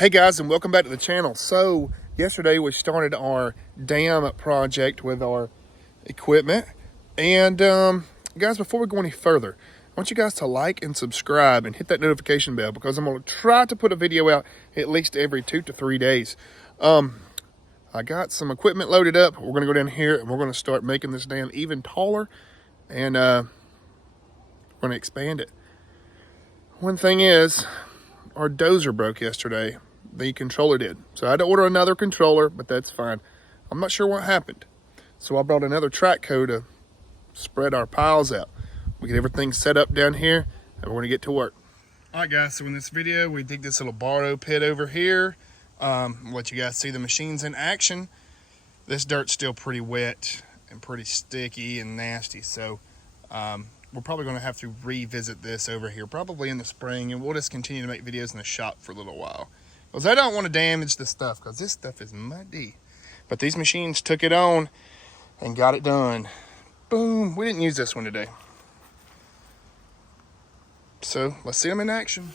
Hey guys, and welcome back to the channel. So yesterday we started our dam project with our equipment, and guys, before we go any further, I want you guys to like and subscribe and hit that notification bell, because I'm going to try to put a video out at least every 2 to 3 days. I got some equipment loaded up. We're going to go down here and we're going to start making this dam even taller, and we're going to expand it. One thing is, our dozer broke yesterday. The controller did. So I had to order another controller, but that's fine. I'm not sure what happened. So I brought another Trackco to spread our piles out. We get everything set up down here, and we're going to get to work. All right, guys, so in this video, we dig this little borrow pit over here. Let you guys see the machines in action. This dirt's still pretty wet and pretty sticky and nasty, so we're probably going to have to revisit this over here, probably in the spring, and we'll just continue to make videos in the shop for a little while, because I don't want to damage the stuff, because this stuff is muddy. But these machines took it on and got it done. Boom. We didn't use this one today, so let's see them in action.